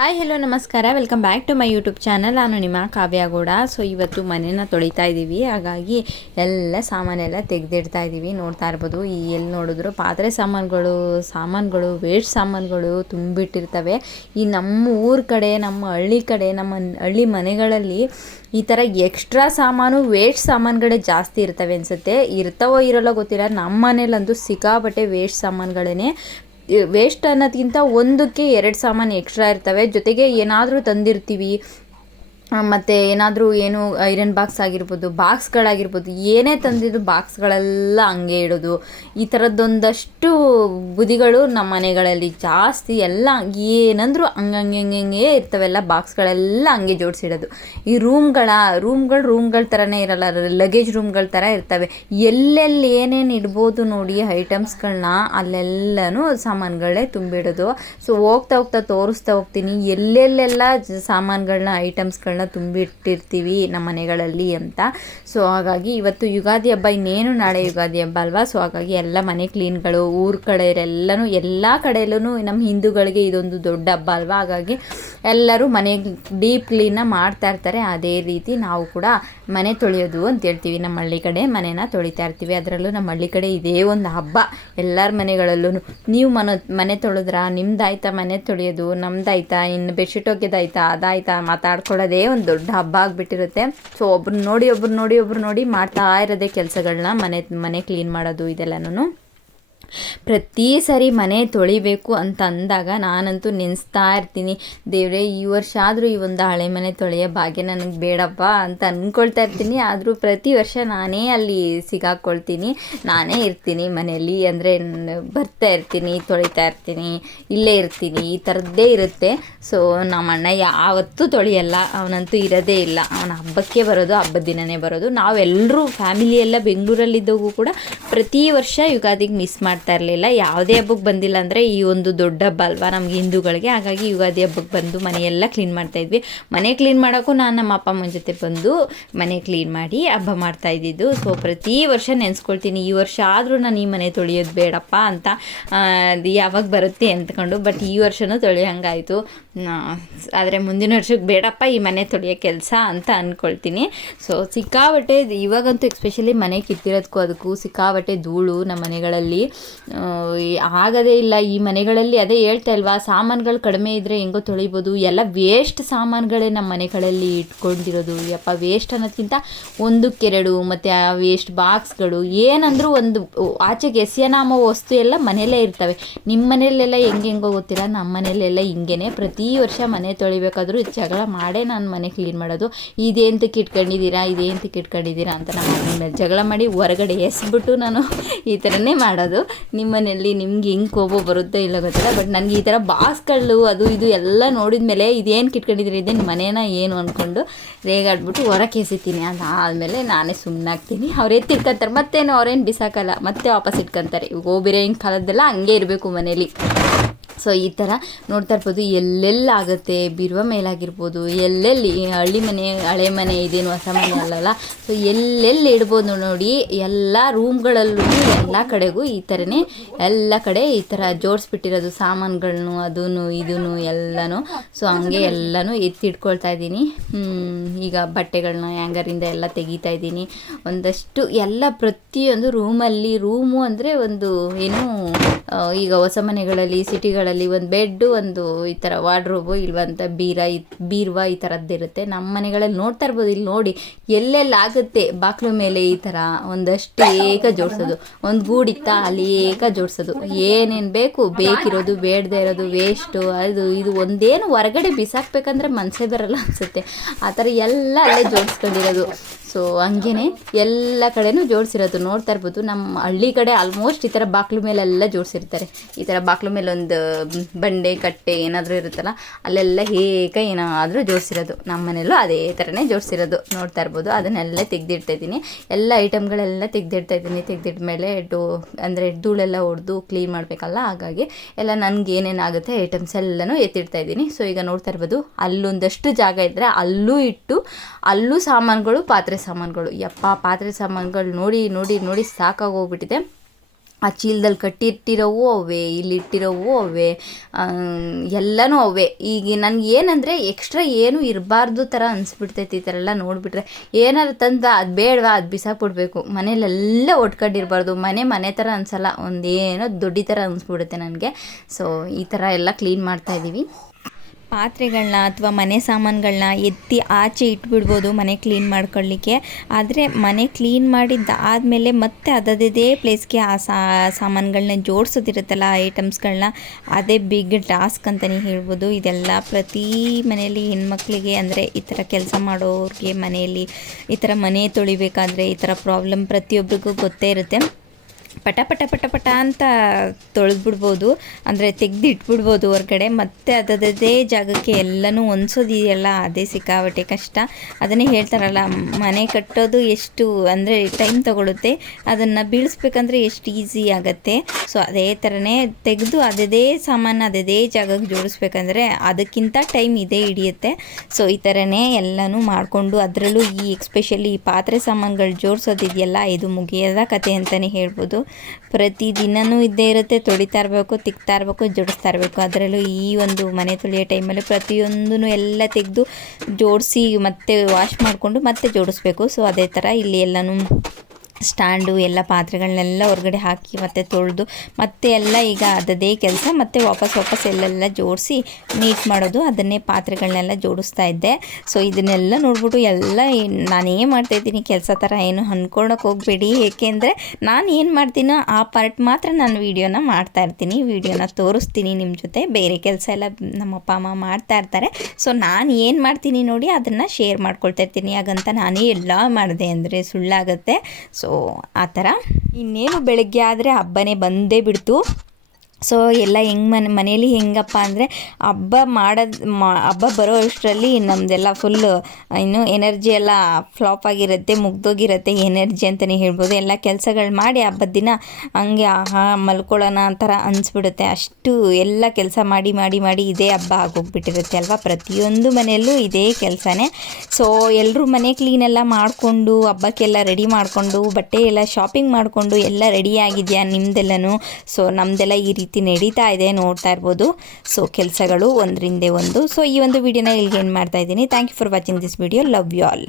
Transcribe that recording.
Hi hello ನಮಸ್ಕಾರ. Welcome back to my YouTube channel ನಾನು ನಿಮ್ಮ ಕಾವ್ಯ ಗೌಡ. ಸೊ ಇವತ್ತು ಮನೇನ ತೊಳಿತಾ ಇದ್ದೀವಿ ಹಾಗಾಗಿ ಎಲ್ಲ ಸಾಮಾನೆಲ್ಲ ತೆಗೆದಿಡ್ತಾ ಇದ್ದೀವಿ ನೋಡ್ತಾ ಇರ್ಬೋದು. ಈ ಎಲ್ಲಿ ನೋಡಿದ್ರು ಪಾತ್ರೆ ಸಾಮಾನುಗಳು ಸಾಮಾನುಗಳು ವೇಸ್ಟ್ ಸಾಮಾನುಗಳು ತುಂಬಿಟ್ಟಿರ್ತವೆ. ಈ ನಮ್ಮ ಊರ ಕಡೆ, ನಮ್ಮ ಹಳ್ಳಿ ಕಡೆ, ನಮ್ಮ ಹಳ್ಳಿ ಮನೆಗಳಲ್ಲಿ ಈ ಥರ ಎಕ್ಸ್ಟ್ರಾ ಸಾಮಾನು ವೇಸ್ಟ್ ಸಾಮಾನುಗಳೇ ಜಾಸ್ತಿ ಇರ್ತವೆ ಅನಿಸುತ್ತೆ. ಇರ್ತವೋ ಇರೋಲ್ಲ ಗೊತ್ತಿಲ್ಲ. ನಮ್ಮ ಮನೇಲಂತೂ ಸಿಕ್ಕಾಪಟ್ಟೆ ವೇಸ್ಟ್ ಸಾಮಾನುಗಳೇ ವೇಸ್ಟ್ ಅನ್ನೋದಕ್ಕಿಂತ ಒಂದಕ್ಕೆ ಎರಡು ಸಾಮಾನು ಎಕ್ಸ್ಟ್ರಾ ಇರ್ತವೆ. ಜೊತೆಗೆ ಏನಾದರೂ ತಂದಿರ್ತೀವಿ. ಮತ್ತು ಏನಾದರೂ ಏನು ಐರನ್ ಬಾಕ್ಸ್ ಆಗಿರ್ಬೋದು ಬಾಕ್ಸ್ಗಳಾಗಿರ್ಬೋದು ಏನೇ ತಂದಿದ್ದು ಬಾಕ್ಸ್ಗಳೆಲ್ಲ ಹಂಗೆ ಇಡೋದು. ಈ ಥರದ್ದೊಂದಷ್ಟು ಬುದಿಗಳು ನಮ್ಮ ಮನೆಗಳಲ್ಲಿ ಜಾಸ್ತಿ ಎಲ್ಲ ಏನಂದರೂ ಹಂಗಂಗೆ ಹಂಗೆ ಇರ್ತವೆಲ್ಲ ಬಾಕ್ಸ್ಗಳೆಲ್ಲ ಹಂಗೆ ಜೋಡಿಸಿಡೋದು. ಈ ರೂಮ್ಗಳ ರೂಮ್ಗಳು ರೂಮ್ಗಳ ಥರನೇ ಇರಲ್ಲ ಲಗೇಜ್ ರೂಮ್ಗಳ ಥರ ಇರ್ತವೆ. ಎಲ್ಲೆಲ್ಲಿ ಏನೇನು ಇಡ್ಬೋದು ನೋಡಿ ಐಟಮ್ಸ್ಗಳನ್ನ ಅಲ್ಲೆಲ್ಲನೂ ಸಾಮಾನುಗಳೇ ತುಂಬಿಡೋದು. ಸೊ ಹೋಗ್ತಾ ಹೋಗ್ತಾ ತೋರಿಸ್ತಾ ಹೋಗ್ತೀನಿ, ಎಲ್ಲೆಲ್ಲೆಲ್ಲ ಸಾಮಾನುಗಳನ್ನ ಐಟಮ್ಸ್ಗಳನ್ನ ತುಂಬಿಟ್ಟಿರ್ತೀವಿ ನಮ್ಮ ಮನೆಗಳಲ್ಲಿ ಅಂತ. ಸೊ ಹಾಗಾಗಿ ಇವತ್ತು ಯುಗಾದಿ ಹಬ್ಬ, ಇನ್ನೇನು ನಾಳೆ ಯುಗಾದಿ ಹಬ್ಬ ಅಲ್ವಾ? ಸೊ ಹಾಗಾಗಿ ಎಲ್ಲ ಮನೆ ಕ್ಲೀನ್ಗಳು, ಊರ ಕಡೆ ಎಲ್ಲನೂ ಎಲ್ಲ ಕಡೆಯಲ್ಲೂ ನಮ್ಮ ಹಿಂದೂಗಳಿಗೆ ಇದೊಂದು ದೊಡ್ಡ ಹಬ್ಬ ಅಲ್ವಾ? ಹಾಗಾಗಿ ಎಲ್ಲರೂ ಮನೆ ಡೀಪ್ ಕ್ಲೀನ ಮಾಡ್ತಾ ಇರ್ತಾರೆ. ಅದೇ ರೀತಿ ನಾವು ಕೂಡ ಮನೆ ತೊಳೆಯೋದು ಅಂತ ಹೇಳ್ತೀವಿ. ನಮ್ಮ ಹಳ್ಳಿ ಕಡೆ ಮನೆನ ತೊಳಿತಾ ಇರ್ತೀವಿ. ಅದರಲ್ಲೂ ನಮ್ಮ ಹಳ್ಳಿ ಕಡೆ ಇದೇ ಒಂದು ಹಬ್ಬ ಎಲ್ಲರ ಮನೆಗಳಲ್ಲೂ ನೀವು ಮನೆ ಮನೆ ತೊಳೆದ್ರ? ನಿಮ್ದಾಯ್ತಾ ಮನೆ ತೊಳೆಯೋದು? ನಮ್ದಾಯ್ತಾ? ಇನ್ನು ಬೆಡ್ಶೀಟ್ ಒಗೆದಾಯ್ತಾ? ಅದಾಯ್ತಾ? ಮಾತಾಡ್ಕೊಳ್ಳೋದೇ ಒಂದು ದೊಡ್ಡ ಹಬ್ಬ ಆಗಿಬಿಟ್ಟಿರುತ್ತೆ. ಸೊ ಒಬ್ರು ನೋಡಿ ಒಬ್ರು ನೋಡಿ ಒಬ್ರು ನೋಡಿ ಮಾಡ್ತಾ ಇರೋದೇ ಕೆಲಸಗಳನ್ನ ಮನೆ ಮನೆ ಕ್ಲೀನ್ ಮಾಡೋದು ಇದೆಲ್ಲನೂ ಪ್ರತಿ ಸರಿ ಮನೆ ತೊಳಿಬೇಕು ಅಂತ ಅಂದಾಗ ನಾನಂತೂ ನೆನೆಸ್ತಾ ಇರ್ತೀನಿ, ದೇವರೇ, ಈ ವರ್ಷ ಆದರೂ ಈ ಒಂದು ಹಳೆ ಮನೆ ತೊಳೆಯೋ ಭಾಗ್ಯ ನನಗೆ ಬೇಡಪ್ಪ ಅಂತ ಅಂದ್ಕೊಳ್ತಾ ಇರ್ತೀನಿ. ಆದರೂ ಪ್ರತಿ ವರ್ಷ ನಾನೇ ಅಲ್ಲಿ ಸಿಗಾಕ್ಕೊಳ್ತೀನಿ ನಾನೇ ಇರ್ತೀನಿ ಮನೆಯಲ್ಲಿ. ಅಂದರೆ ಬರ್ತಾ ಇರ್ತೀನಿ, ತೊಳಿತಾ ಇರ್ತೀನಿ, ಇಲ್ಲೇ ಇರ್ತೀನಿ. ಈ ಥರದ್ದೇ ಇರುತ್ತೆ. ಸೊ ನಮ್ಮ ಅಣ್ಣ ಯಾವತ್ತೂ ತೊಳೆಯಲ್ಲ. ಅವನಂತೂ ಇರೋದೇ ಇಲ್ಲ. ಅವನ ಹಬ್ಬಕ್ಕೆ ಬರೋದು, ಹಬ್ಬದ ದಿನನೇ ಬರೋದು. ನಾವೆಲ್ಲರೂ ಫ್ಯಾಮಿಲಿ ಎಲ್ಲ ಬೆಂಗಳೂರಲ್ಲಿದ್ದವು ಕೂಡ ಪ್ರತಿ ವರ್ಷ ಯುಗಾದಿಗೆ ಮಿಸ್ ಮಾಡ್ತಾ ಇರಲಿಲ್ಲ. ಯಾವುದೇ ಹಬ್ಬಕ್ಕೆ ಬಂದಿಲ್ಲ ಅಂದರೆ ಈ ಒಂದು ದೊಡ್ಡ ಹಬ್ಬ ಅಲ್ವಾ ನಮಗೆ ಹಿಂದೂಗಳಿಗೆ. ಹಾಗಾಗಿ ಯುಗಾದಿ ಹಬ್ಬಕ್ಕೆ ಬಂದು ಮನೆಯೆಲ್ಲ ಕ್ಲೀನ್ ಮಾಡ್ತಾಯಿದ್ವಿ ಮನೆ ಕ್ಲೀನ್ ಮಾಡೋಕ್ಕೂ ನಾನು ನಮ್ಮ ಅಪ್ಪ ಅಮ್ಮನ ಜೊತೆ ಬಂದು ಮನೆ ಕ್ಲೀನ್ ಮಾಡಿ ಹಬ್ಬ ಮಾಡ್ತಾ ಇದ್ದಿದ್ದು. ಸೊ ಪ್ರತಿ ವರ್ಷ ನೆನೆಸ್ಕೊಳ್ತೀನಿ. ಈ ವರ್ಷ ಆದರೂ ನಾನು ಈ ಮನೆ ತೊಳೆಯೋದು ಬೇಡಪ್ಪ ಅಂತ ಯಾವಾಗ ಬರುತ್ತೆ ಅಂದ್ಕೊಂಡು ಬಟ್ ಈ ವರ್ಷವೂ ತೊಳೆಯೋಂಗಾಯಿತು. ಆದರೆ ಮುಂದಿನ ವರ್ಷಕ್ಕೆ ಬೇಡಪ್ಪ, ಈ ಮನೆ ತೊಳೆಯೋ ಕೆಲಸ ಅಂತ ಅಂದ್ಕೊಳ್ತೀನಿ ಸೊ ಸಿಕ್ಕಾಬಟ್ಟೆ ಇವಾಗಂತೂ ಎಕ್ಸ್ಪೆಷಲಿ ಮನೆ ಕಿತ್ತಿರೋದಕ್ಕೂ ಅದಕ್ಕೂ ಸಿಕ್ಕಾಬಟ್ಟೆ ಧೂಳು ನಮ್ಮ ಮನೆಗಳಲ್ಲಿ. ಆಗದೇ ಇಲ್ಲ, ಈ ಮನೆಗಳಲ್ಲಿ ಅದೇ ಹೇಳ್ತಾ ಇಲ್ವಾ? ಸಾಮಾನುಗಳು ಕಡಿಮೆ ಇದ್ದರೆ ಹೆಂಗೋ ತೊಳಿಬೋದು. ಎಲ್ಲ ವೇಸ್ಟ್ ಸಾಮಾನುಗಳೇ ನಮ್ಮ ಮನೆಗಳಲ್ಲಿ ಇಟ್ಕೊಂಡಿರೋದು. ಯಪ್ಪ ವೇಸ್ಟ್ ಅನ್ನೋದಕ್ಕಿಂತ ಒಂದಕ್ಕೆರಡು ಮತ್ತು ಆ ವೇಸ್ಟ್ ಬಾಕ್ಸ್ಗಳು ಏನಂದರೂ ಒಂದು ಆಚೆಗೆ ಎಸೆಯನಾಮ ವಸ್ತು ಎಲ್ಲ ಮನೆಯಲ್ಲೇ ಇರ್ತವೆ. ನಿಮ್ಮ ಮನೆಯಲ್ಲೆಲ್ಲ ಹೆಂಗೆ ಹೆಂಗೋ ಗೊತ್ತಿಲ್ಲ ನಮ್ಮ ಮನೆಯಲ್ಲೆಲ್ಲ ಹಿಂಗೇನೆ. ಪ್ರತಿ ವರ್ಷ ಮನೆ ತೊಳಿಬೇಕಾದ್ರೂ ಜಗಳ ಮಾಡೇ ನಾನು ಮನೆ ಕ್ಲೀನ್ ಮಾಡೋದು. ಇದೇಂತಕ್ಕೆ ಇಟ್ಕೊಂಡಿದ್ದೀರಾ ಇದೇಂತಕ್ಕೆ ಇಟ್ಕೊಂಡಿದ್ದೀರಾ ಅಂತ ನಮ್ಮ ಮೇಲೆ ಜಗಳ ಮಾಡಿ ಹೊರಗಡೆ ಎಸ್ಬಿಟ್ಟು ನಾನು ಈ ಥರನೇ ಮಾಡೋದು. ನಿಮ್ಮ ಮನೆಯಲ್ಲಿ ನಿಮ್ಗೆ ಹೆಂಗೆ ಕೋಪ ಬರುತ್ತೋ ಇಲ್ಲ ಗೊತ್ತಿಲ್ಲ ಬಟ್ ನನಗೆ ಈ ಥರ ಬಾಸ್ಗಳು ಅದು ಇದು ಎಲ್ಲ ನೋಡಿದ ಮೇಲೆ ಇದೇನು ಕಿಟ್ಕೊಂಡಿದ್ದೀರಿ, ಇದೇನು ಮನೇನ ಏನು ಅಂದ್ಕೊಂಡು ರೇಗಾಡ್ಬಿಟ್ಟು ಹೊರಕ್ಕೆ ಎಸಿತೀನಿ ಆದಮೇಲೆ ನಾನೇ ಸುಮ್ಮನಾಗ್ತೀನಿ ಅವ್ರು ಎತ್ತಿಟ್ಕೊತಾರೆ ಮತ್ತೇನು ಅವ್ರೇನು ಬಿಸಾಕಲ್ಲ, ಮತ್ತೆ ವಾಪಸ್ ಇಟ್ಕೊತಾರೆ. ಹೋಗಿರೋ ಹಿಂಗೆ ಕಾಲದ್ದೆಲ್ಲ ಹಂಗೆ ಇರಬೇಕು ಮನೇಲಿ. ಸೊ ಈ ಥರ ನೋಡ್ತಾ ಇರ್ಬೋದು, ಎಲ್ಲೆಲ್ಲಾಗುತ್ತೆ, ಬಿರುವ ಮೇಲಾಗಿರ್ಬೋದು, ಎಲ್ಲೆಲ್ಲಿ ಹಳ್ಳಿ ಮನೆ, ಹಳೆ ಮನೆ ಇದೇನು ಹೊಸ ಮನೆ ಅಲ್ಲಲ್ಲ ಸೊ ಎಲ್ಲೆಲ್ಲಿ ಇಡ್ಬೋದು ನೋಡಿ, ಎಲ್ಲ ರೂಮ್ಗಳಲ್ಲೂ ಎಲ್ಲ ಕಡೆಗೂ ಈ ಥರನೇ ಎಲ್ಲ ಕಡೆ ಈ ಥರ ಜೋಡಿಸ್ಬಿಟ್ಟಿರೋದು ಸಾಮಾನುಗಳನ್ನು ಅದೂ ಇದೂ ಎಲ್ಲನೂ. ಸೊ ಹಂಗೆ ಎಲ್ಲನೂ ಎತ್ತಿಟ್ಕೊಳ್ತಾ ಇದ್ದೀನಿ. ಈಗ ಬಟ್ಟೆಗಳನ್ನ ಹ್ಯಾಂಗರಿಂದ ಎಲ್ಲ ತೆಗಿತಾ ಇದ್ದೀನಿ. ಒಂದಷ್ಟು ಎಲ್ಲ ಪ್ರತಿಯೊಂದು ರೂಮಲ್ಲಿ ರೂಮು ಅಂದರೆ ಒಂದು, ಏನು ಈಗ ಹೊಸ ಮನೆಗಳಲ್ಲಿ ಸಿಟಿಗಳಲ್ಲಿ ಒಂದು ಬೆಡ್ಡು ಒಂದು ಈ ಥರ ವಾರ್ಡ್ರೋಬು ಇಲ್ವಂತ ಬೀರ ಬೀರ್ವ ಈ ಥರದ್ದಿರುತ್ತೆ ನಮ್ಮ ಮನೆಗಳಲ್ಲಿ ನೋಡ್ತಾ ಇರ್ಬೋದು. ಇಲ್ಲಿ ನೋಡಿ, ಎಲ್ಲೆಲ್ಲಿ ಆಗುತ್ತೆ? ಬಾಕ್ಲು ಮೇಲೆ ಈ ಥರ ಒಂದಷ್ಟು ಏಕ ಜೋಡಿಸೋದು. ಒಂದು ಗೂಡಿತ್ತ ಅಲ್ಲಿ ಏಕ ಜೋಡಿಸೋದು. ಏನೇನು ಬೇಕು? ಬೇಕಿರೋದು, ಬೇಡದೇ ಇರೋದು ವೇಸ್ಟು ಅದು, ಇದು ಒಂದೇನು ಹೊರಗಡೆ ಬಿಸಾಕ್ಬೇಕಂದ್ರೆ ಮನಸ್ಸೇ ಬರಲ್ಲ ಅನಿಸುತ್ತೆ. ಆ ಥರ ಎಲ್ಲ ಅಲ್ಲೇ ಜೋಡಿಸ್ಕೊಂಡಿರೋದು. ಸೊ ಹಂಗೇ ಎಲ್ಲ ಕಡೆನೂ ಜೋಡಿಸಿರೋದು ನೋಡ್ತಾ ಇರ್ಬೋದು. ನಮ್ಮ ಹಳ್ಳಿ ಕಡೆ ಆಲ್ಮೋಸ್ಟ್ ಈ ಥರ ಬಾಕ್ಲು ಮೇಲೆಲ್ಲ ಜೋಡಿಸಿರ್ತಾರೆ. ಈ ಥರ ಬಾಕ್ಲು ಮೇಲೆ ಒಂದು ಬಂಡೆ, ಕಟ್ಟೆ ಏನಾದರೂ ಇರುತ್ತಲ್ಲ, ಅಲ್ಲೆಲ್ಲ ಹೇಗ ಏನಾದರೂ ಜೋಡಿಸಿರೋದು. ನಮ್ಮ ಮನೆಯಲ್ಲೂ ಅದೇ ಥರನೇ ಜೋಡಿಸಿರೋದು ನೋಡ್ತಾ ಇರ್ಬೋದು. ಅದನ್ನೆಲ್ಲ ತೆಗೆದಿಡ್ತಾ ಇದ್ದೀನಿ. ಎಲ್ಲ ಐಟಮ್ಗಳೆಲ್ಲ ತೆಗೆದಿಡ್ತಾ ಇದ್ದೀನಿ. ತೆಗೆದಿಟ್ಟ ಮೇಲೆ ಡೋ ಅಂದರೆ ಧೂಳೆಲ್ಲ ಹೊಡೆದು ಕ್ಲೀನ್ ಮಾಡಬೇಕಲ್ಲ, ಹಾಗಾಗಿ ಎಲ್ಲ ನನಗೆ ಏನೇನಾಗುತ್ತೆ ಐಟಮ್ಸ್ ಎಲ್ಲನೂ ಎತ್ತಿಡ್ತಾ ಇದ್ದೀನಿ. ಸೊ ಈಗ ನೋಡ್ತಾ ಇರ್ಬೋದು, ಅಲ್ಲೊಂದಷ್ಟು ಜಾಗ ಇದ್ದರೆ ಅಲ್ಲೂ ಇಟ್ಟು, ಅಲ್ಲೂ ಸಾಮಾನುಗಳು ಪಾತ್ರೆ ಸಾಮಾನುಗಳು. ಯಪ್ಪ ಪಾತ್ರೆ ಸಾಮಾನುಗಳು ನೋಡಿ ನೋಡಿ ನೋಡಿ ಸಾಕಾಗೋಗ್ಬಿಟ್ಟಿದೆ ಆ ಚೀಲದಲ್ಲಿ ಕಟ್ಟಿಟ್ಟಿರೋವು ಅವೇ, ಇಲ್ಲಿಟ್ಟಿರೋವು ಅವೇ ಎಲ್ಲನೂ ಅವೇ. ಈಗ ನನಗೆ ಏನಂದರೆ ಎಕ್ಸ್ಟ್ರಾ ಏನೂ ಇರಬಾರ್ದು ಥರ ಅನಿಸ್ಬಿಡ್ತೈತಿ ಈ ಥರ ಎಲ್ಲ ನೋಡಿಬಿಟ್ರೆ. ಏನಾದ್ರು ತಂದ ಅದು ಬೇಡವಾ, ಅದು ಬಿಸಾಕ್ಬಿಡ್ಬೇಕು. ಮನೇಲೆಲ್ಲ ಒಟ್ಕೊಂಡಿರಬಾರ್ದು. ಮನೆ ಮನೆ ಥರ ಅನಿಸಲ್ಲ. ಒಂದೇನೋ ದೊಡ್ಡ ಥರ ಅನಿಸ್ಬಿಡುತ್ತೆ ನನಗೆ. ಸೊ ಈ ಥರ ಎಲ್ಲ ಕ್ಲೀನ್ ಮಾಡ್ತಾಯಿದ್ದೀವಿ ಪಾತ್ರೆಗಳನ್ನ ಅಥವಾ ಮನೆ ಸಾಮಾನುಗಳನ್ನ ಎತ್ತಿ ಆಚೆ ಇಟ್ಬಿಡ್ಬೋದು ಮನೆ ಕ್ಲೀನ್ ಮಾಡ್ಕೊಳ್ಳಿಕ್ಕೆ. ಆದರೆ ಮನೆ ಕ್ಲೀನ್ ಮಾಡಿದ್ದಾದಮೇಲೆ ಮತ್ತೆ ಅದದೇ ಪ್ಲೇಸ್ಗೆ ಆ ಸಾಮಾನುಗಳನ್ನ ಜೋಡಿಸೋದಿರುತ್ತಲ್ಲ ಐಟಮ್ಸ್ಗಳನ್ನ ಅದೇ ಬಿಗ್ ಟಾಸ್ಕ್ ಅಂತಲೇ ಹೇಳ್ಬೋದು. ಇದೆಲ್ಲ ಪ್ರತಿ ಮನೆಯಲ್ಲಿ ಹೆಣ್ಮಕ್ಳಿಗೆ ಅಂದರೆ ಈ ಥರ ಕೆಲಸ ಮಾಡೋರಿಗೆ ಮನೆಯಲ್ಲಿ ಈ ಥರ ಮನೆ ತೊಳಿಬೇಕಾದ್ರೆ ಈ ಥರ ಪ್ರಾಬ್ಲಮ್ ಪ್ರತಿಯೊಬ್ಬರಿಗೂ ಗೊತ್ತೇ ಇರುತ್ತೆ. ಪಟ ಪಟ ಪಟ ಪಟ ಅಂತ ತೊಳೆದ್ಬಿಡ್ಬೋದು. ಅಂದರೆ ತೆಗ್ದು ಇಟ್ಬಿಡ್ಬೋದು ಹೊರ್ಗಡೆ. ಮತ್ತೆ ಅದದೇ ಜಾಗಕ್ಕೆ ಎಲ್ಲನೂ ಹೊಂದ್ಸೋದಿದೆಯಲ್ಲ ಅದೇ ಸಿಕ್ಕಾಬಟ್ಟೆ ಕಷ್ಟ. ಅದನ್ನೇ ಹೇಳ್ತಾರಲ್ಲ, ಮನೆ ಕಟ್ಟೋದು ಎಷ್ಟು ಅಂದರೆ ಟೈಮ್ ತಗೊಳುತ್ತೆ. ಅದನ್ನು ಬೀಳಿಸ್ಬೇಕಂದ್ರೆ ಎಷ್ಟು ಈಸಿ ಆಗುತ್ತೆ. ಸೊ ಅದೇ ಥರನೇ ತೆಗೆದು ಅದೇ ಸಾಮಾನು ಅದೇ ಜಾಗಕ್ಕೆ ಜೋಡಿಸ್ಬೇಕಂದ್ರೆ ಅದಕ್ಕಿಂತ ಟೈಮ್ ಇದೇ ಹಿಡಿಯುತ್ತೆ. ಸೊ ಈ ಥರನೇ ಎಲ್ಲನೂ ಮಾಡಿಕೊಂಡು ಅದರಲ್ಲೂ ಈ ಎಕ್ಸ್ಪೆಷಲಿ ಈ ಪಾತ್ರೆ ಸಾಮಾನುಗಳು ಜೋಡಿಸೋದಿದೆಯಲ್ಲ, ಇದು ಮುಗಿಯದ ಕತೆ ಅಂತಲೇ ಹೇಳ್ಬೋದು. ಪ್ರತಿದಿನವೂ ಇದ್ದೇ ಇರುತ್ತೆ, ತೊಳಿತಾ ಇರಬೇಕು, ತಿಕ್ತಾ ಇರಬೇಕು, ಜೋಡಿಸ್ತಾ ಇರಬೇಕು. ಅದರಲ್ಲೂ ಈ ಒಂದು ಮನೆ ತೊಳೆಯೋ ಟೈಮಲ್ಲಿ ಪ್ರತಿಯೊಂದೂ ಎಲ್ಲ ತೆಗೆದು ಜೋಡಿಸಿ ಮತ್ತೆ ವಾಶ್ ಮಾಡಿಕೊಂಡು ಮತ್ತೆ ಜೋಡಿಸ್ಬೇಕು. ಸೊ ಅದೇ ಥರ ಇಲ್ಲಿ ಎಲ್ಲನೂ ಸ್ಟ್ಯಾಂಡು, ಎಲ್ಲ ಪಾತ್ರೆಗಳನ್ನೆಲ್ಲ ಹೊರಗಡೆ ಹಾಕಿ ಮತ್ತೆ ತೊಳೆದು, ಮತ್ತೆ ಎಲ್ಲ ಈಗ ಅದದೇ ಕೆಲಸ, ಮತ್ತೆ ವಾಪಸ್ ವಾಪಸ್ ಎಲ್ಲೆಲ್ಲ ಜೋಡಿಸಿ ನೀಟ್ ಮಾಡೋದು, ಅದನ್ನೇ ಪಾತ್ರೆಗಳನ್ನೆಲ್ಲ ಜೋಡಿಸ್ತಾ ಇದ್ದೆ. ಸೊ ಇದನ್ನೆಲ್ಲ ನೋಡ್ಬಿಟ್ಟು ಎಲ್ಲ ನಾನೇ ಮಾಡ್ತಾಯಿದ್ದೀನಿ ಕೆಲಸ ಥರ ಏನು ಅಂದ್ಕೊಳಕ್ಕೆ ಹೋಗಬೇಡಿ. ಏಕೆಂದರೆ ನಾನು ಏನು ಮಾಡ್ತೀನೋ ಆ ಪಾರ್ಟ್ ಮಾತ್ರ ನಾನು ವೀಡಿಯೋನ ಮಾಡ್ತಾ ಇರ್ತೀನಿ. ವೀಡಿಯೋನ ತೋರಿಸ್ತೀನಿ ನಿಮ್ಮ ಜೊತೆ. ಬೇರೆ ಕೆಲಸ ಎಲ್ಲ ನಮ್ಮ ಅಪ್ಪ, ಅಮ್ಮ ಮಾಡ್ತಾ ಇರ್ತಾರೆ. ಸೊ ನಾನು ಏನು ಮಾಡ್ತೀನಿ ನೋಡಿ ಅದನ್ನು ಶೇರ್ ಮಾಡ್ಕೊಳ್ತಾ ಇರ್ತೀನಿ. ಹಾಗಂತ ನಾನೇ ಎಲ್ಲ ಮಾಡಿದೆ ಅಂದರೆ ಸುಳ್ಳಾಗುತ್ತೆ. ಸೊ ಆ ಥರ. ಇನ್ನೇನು ಬೆಳಗ್ಗೆ ಆದರೆ ಹಬ್ಬನೇ ಬಂದೇ ಬಿಡ್ತು. ಸೊ ಎಲ್ಲ ಹೆಂಗೆ ಮನೆ ಮನೇಲಿ ಹೆಂಗಪ್ಪ ಅಂದರೆ ಹಬ್ಬ ಮಾಡೋದು ಹಬ್ಬ ಬರೋ ಅಷ್ಟರಲ್ಲಿ ನಮ್ಮದೆಲ್ಲ ಫುಲ್ಲು ಇನ್ನು ಎನರ್ಜಿ ಎಲ್ಲ ಫ್ಲಾಪ್ ಆಗಿರುತ್ತೆ, ಮುಗ್ದೋಗಿರುತ್ತೆ ಎನರ್ಜಿ ಅಂತಲೇ ಹೇಳ್ಬೋದು. ಎಲ್ಲ ಕೆಲಸಗಳು ಮಾಡಿ ಹಬ್ಬದ ದಿನ ಹಂಗೆ ಆಹಾ ಮಲ್ಕೊಳ್ಳೋಣ ಅಂತರ ಅನಿಸ್ಬಿಡುತ್ತೆ. ಅಷ್ಟು ಎಲ್ಲ ಕೆಲಸ ಮಾಡಿ ಮಾಡಿ ಮಾಡಿ ಇದೇ ಹಬ್ಬ ಆಗೋಗ್ಬಿಟ್ಟಿರುತ್ತೆ ಅಲ್ವಾ? ಪ್ರತಿಯೊಂದು ಮನೆಯಲ್ಲೂ ಇದೇ ಕೆಲಸನೇ. ಸೊ ಎಲ್ಲರೂ ಮನೆ ಕ್ಲೀನೆಲ್ಲ ಮಾಡಿಕೊಂಡು, ಹಬ್ಬಕ್ಕೆಲ್ಲ ರೆಡಿ ಮಾಡಿಕೊಂಡು, ಬಟ್ಟೆ ಎಲ್ಲ ಶಾಪಿಂಗ್ ಮಾಡಿಕೊಂಡು ಎಲ್ಲ ರೆಡಿ ಆಗಿದೆಯಾ ನಿಮ್ಮದೆಲ್ಲನೂ ಸೊ ನಮ್ಮದೆಲ್ಲ ಈ ರೀತಿ ರೀತಿ ನಡೀತಾ ಇದೆ, ನೋಡ್ತಾ ಇರ್ಬೋದು. ಸೊ ಕೆಲಸಗಳು ಒಂದರಿಂದೆ ಒಂದು. ಸೊ ಈ ಒಂದು ವಿಡಿಯೋನ ಇಲ್ಲಿಗೆ ಏನು ಮಾಡ್ತಾ ಇದ್ದೀನಿ. Thank you for watching this video love you all